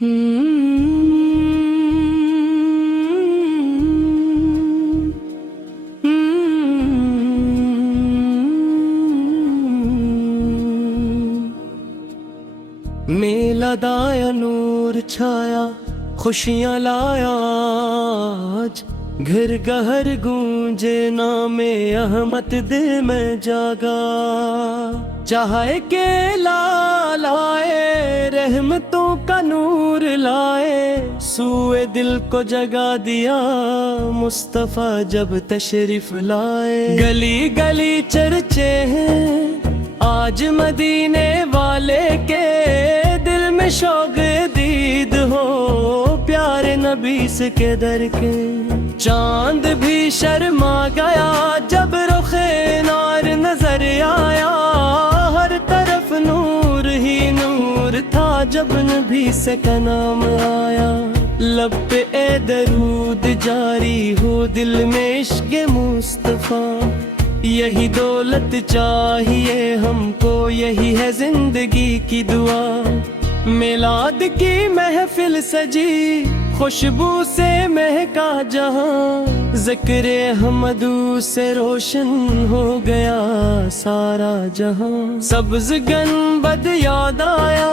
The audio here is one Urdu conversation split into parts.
میلا دایا نور چھایا خوشیاں لایا آج گھر گہر گونجے نام احمد دل میں جاگا چاہے کہ لائے رحمتوں کا نور لائے سوئے دل کو جگا دیا مصطفیٰ جب تشریف لائے گلی گلی چرچے ہیں آج مدینے والے کے دل میں شوق دید ہو پیارے نبی سے کے در کے چاند بھی شرما گیا جب رخ نار نظر آیا ہر طرف نور ہی نور تھا جب نبی سے کا نام آیا لب پہ اے درود جاری ہو دل میں عشق مصطفیٰ یہی دولت چاہیے ہم کو یہی ہے زندگی کی دعا میلاد کی محفل سجی خوشبو سے مہکا جہاں ذکر احمدو سے روشن ہو گیا سارا جہاں سبز گنبد یاد آیا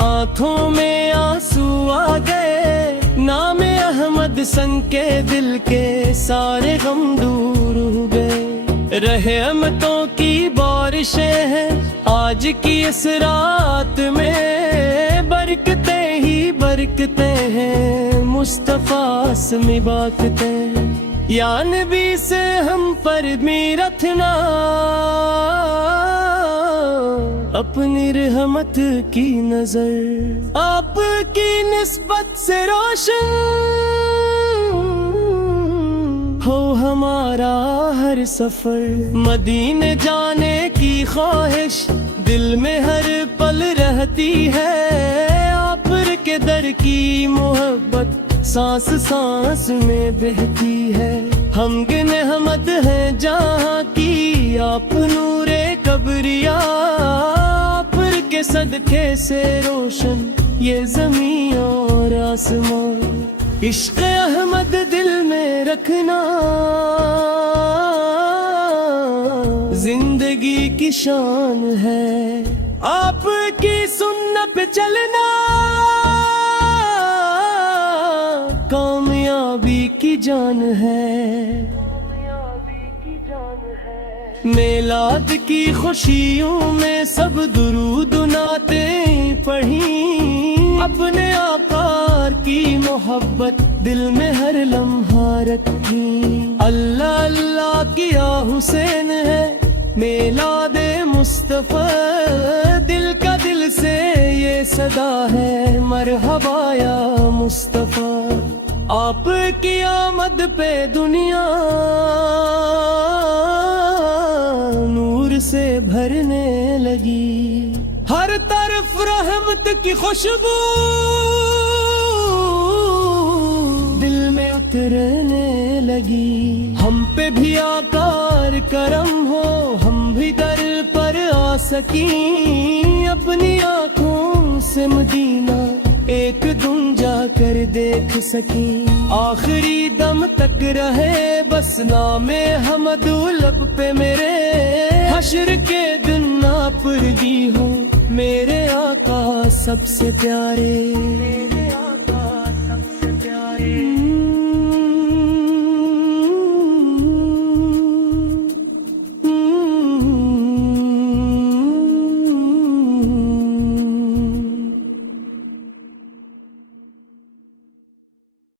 آنکھوں میں آنسو آ گئے نام احمد سن کے دل کے سارے غم دور ہو گئے رحمتوں کی بارشیں ہیں آج کی اس رات میں برکتیں ہی برکتیں ہیں مصطفیٰ اسمی باکتیں یا نبی سے ہم پر بھی رکھنا اپنی رحمت کی نظر آپ کی نسبت سے روشن ہو ہمارا ہر سفر مدینے جانے کی خواہش دل میں ہر پل رہتی ہے آپ کے در کی محبت سانس سانس میں بہتی ہے ہم گن احمد ہیں جہاں کی آپ نور کبریا آپ کے صدقے سے روشن یہ زمین اور آسمان عشق احمد دل میں رکھنا زندگی کی شان ہے آپ کی سنت پہ چلنا کامیابی کی جان ہے میلاد کی خوشیوں میں سب درود نعتیں پڑھیں اپنے آقا کی محبت دل میں ہر لمحہ رکھیں اللہ اللہ کیا حسین ہے میلاد مصطفیٰ دل کا دل سے یہ صدا ہے مرحبا یا مصطفیٰ آپ کی آمد پہ دنیا نور سے بھرنے لگی ہر طرف رحمت کی خوشبو دل میں اترنے لگی ہم پہ بھی آقا کرم ہو ہم بھی در پر آ سکیں اپنی آنکھوں سے مدینہ ایک دن جا کر دیکھ سکیں آخری دم تک رہے بس نام احمد لب پہ میرے حشر کے دن نا پردی ہو میرے آقا سب سے پیارے